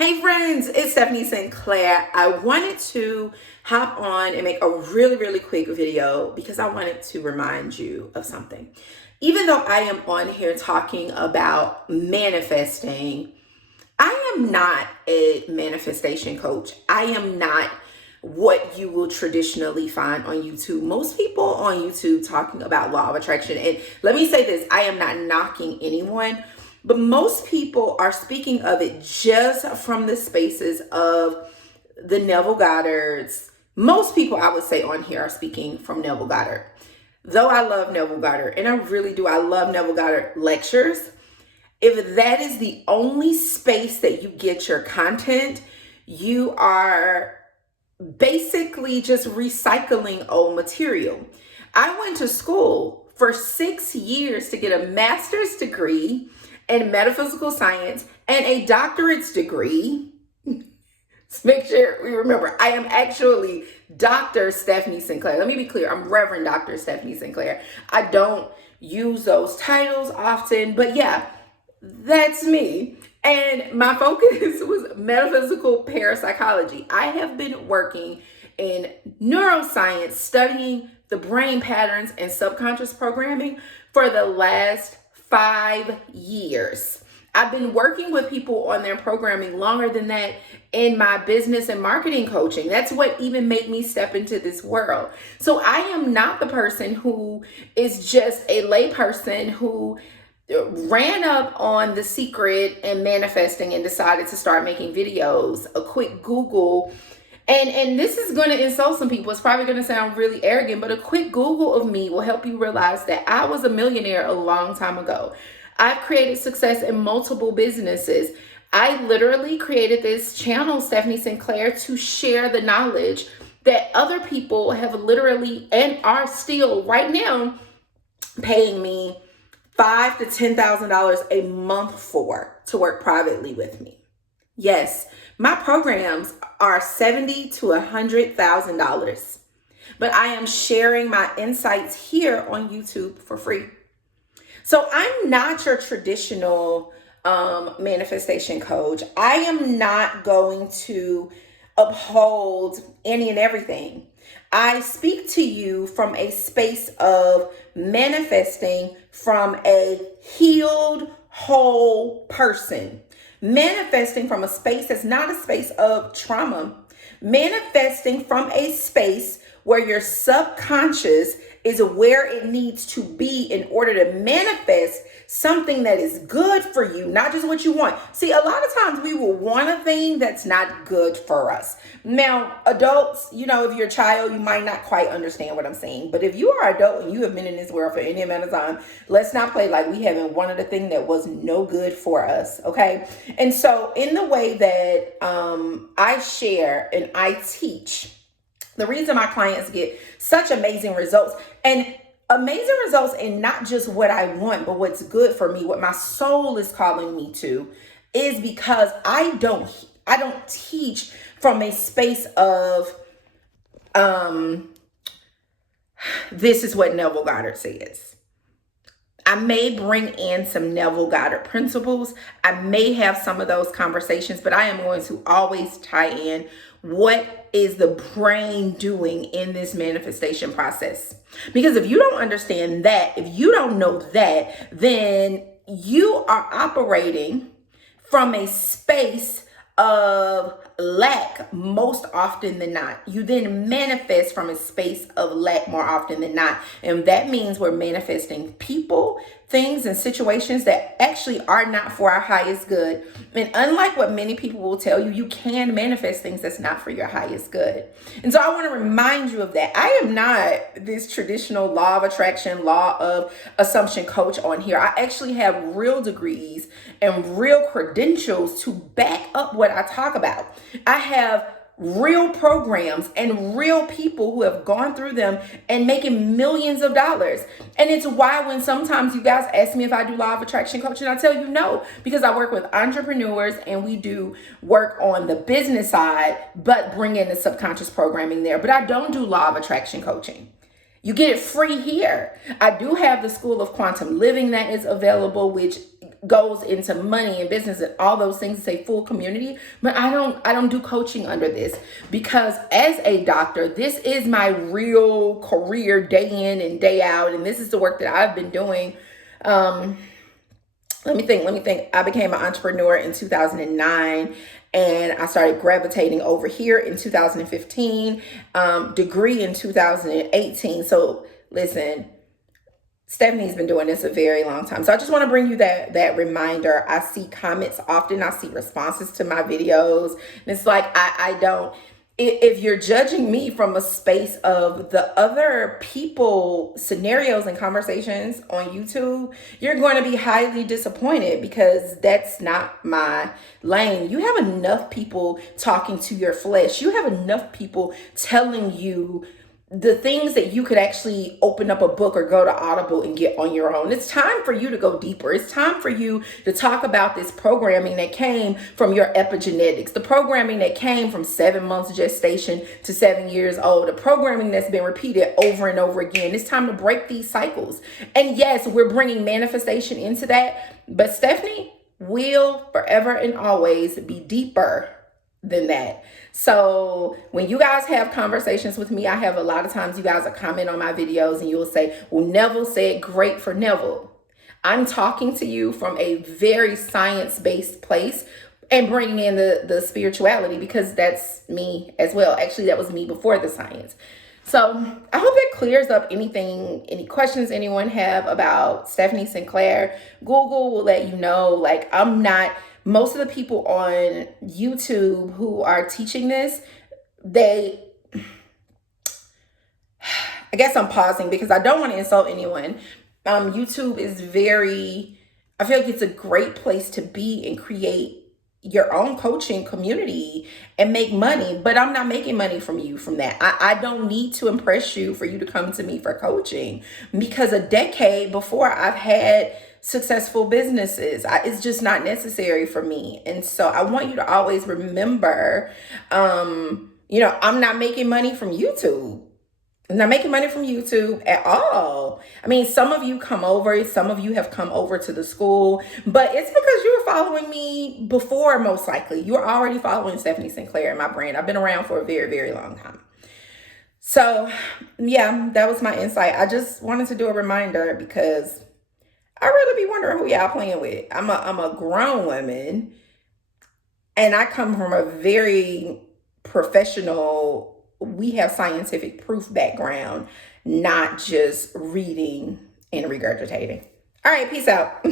Hey friends, it's Stephanie Sinclair. I wanted to hop on and make a really quick video because I wanted to remind you of something. Even though I am on here talking about manifesting, I am not a manifestation coach. I am not what you will traditionally find on YouTube. Most people on YouTube talking about law of attraction, and let me say this, I am not knocking anyone, but most people are speaking of it just from the spaces of the Neville Goddards. Most people, I would say, on here are speaking from Neville Goddard. Though I love Neville Goddard, and I really do, I love Neville Goddard lectures. If that is the only space that you get your content, you are basically just recycling old material. I went to school for 6 years to get a master's degree in metaphysical science and a doctorate's degree. Let's make sure we remember, I am actually Dr. Stephanie Sinclair. Let me be clear, I'm Reverend Dr. Stephanie Sinclair. I don't use those titles often, but yeah, that's me. And my focus was metaphysical parapsychology. I have been working in neuroscience, studying the brain patterns and subconscious programming for the last 5 years. I've been working with people on their programming longer than that in my business and marketing coaching. That's what even made me step into this world. So I am not the person who is just a layperson who ran up on The Secret and manifesting and decided to start making videos. A quick Google, and this is going to insult some people. It's probably going to sound really arrogant, but a quick Google of me will help you realize that I was a millionaire a long time ago. I've created success in multiple businesses. I literally created this channel, Stephanie Sinclair, to share the knowledge that other people have literally and are still right now paying me $5,000 to $10,000 a month for to work privately with me. Yes, my programs are $70,000 to $100,000, but I am sharing my insights here on YouTube for free. So I'm not your traditional manifestation coach. I am not going to uphold any and everything. I speak to you from a space of manifesting from a healed, whole person. Manifesting from a space that's not a space of trauma. Manifesting from a space where your subconscious is where it needs to be in order to manifest something that is good for you, not just what you want. See, a lot of times we will want a thing that's not good for us. Now, adults, if you're a child, you might not quite understand what I'm saying. But if you are an adult and you have been in this world for any amount of time, let's not play like we haven't wanted a thing that was no good for us, okay? And so in the way that I share and I teach, the reason my clients get such amazing results, and amazing results in not just what I want, but what's good for me, what my soul is calling me to, is because I don't teach from a space of this is what Neville Goddard says. I may bring in some Neville Goddard principles. I may have some of those conversations, but I am going to always tie in what is the brain doing in this manifestation process. Because if you don't understand that, if you don't know that, then you are operating from a space of lack most often than not. You then manifest from a space of lack more often than not. And that means we're manifesting people, things, and situations that actually are not for our highest good. And unlike what many people will tell you, you can manifest things that's not for your highest good. And so I want to remind you of that. I am not this traditional law of attraction, law of assumption coach on here. I actually have real degrees and real credentials to back up what I talk about. I have real programs and real people who have gone through them and making millions of dollars. And it's why when sometimes you guys ask me if I do law of attraction coaching, I tell you no, because I work with entrepreneurs and we do work on the business side, but bring in the subconscious programming there. But I don't do law of attraction coaching. You get it free here. I do have the School of Quantum Living that is available, which goes into money and business and all those things, say full community, but I don't do coaching under this, because as a doctor, this is my real career, day in and day out, and this is the work that I've been doing. Let me think. I became an entrepreneur in 2009, and I started gravitating over here in 2015, degree in 2018. So listen, Stephanie's been doing this a very long time. So I just want to bring you that reminder. I see comments often. I see responses to my videos. And it's like, I don't, if you're judging me from a space of the other people, scenarios and conversations on YouTube, you're going to be highly disappointed, because that's not my lane. You have enough people talking to your flesh. You have enough people telling you the things that you could actually open up a book or go to Audible and get on your own. It's time for you to go deeper. It's time for you to talk about this programming that came from your epigenetics, the programming that came from 7 months gestation to 7 years old, the programming that's been repeated over and over again. It's time to break these cycles. And yes, we're bringing manifestation into that, but Stephanie will forever and always be deeper than that. So when you guys have conversations with me, I have a lot of times you guys will comment on my videos and you will say, well, Neville said great for Neville. I'm talking to you from a very science-based place and bringing in the spirituality, because that's me as well. Actually, that was me before the science. So I hope that clears up any questions anyone have about Stephanie Sinclair. Google will let you know, like, most of the people on YouTube who are teaching this, I guess I'm pausing because I don't want to insult anyone. YouTube is I feel like it's a great place to be and create your own coaching community and make money, but I'm not making money from you from that. I don't need to impress you for you to come to me for coaching, because a decade before I've had successful businesses. It's just not necessary for me. And so I want you to always remember, I'm not making money from YouTube. I'm not making money from YouTube at all. I mean, some of you have come over to the school, but it's because you were following me before, most likely. You were already following Stephanie Sinclair and my brand. I've been around for a very, very long time. So yeah, that was my insight. I just wanted to do a reminder, because I really be wondering who y'all playing with. I'm a grown woman, and I come from a very professional, we have scientific proof background, not just reading and regurgitating. All right, peace out.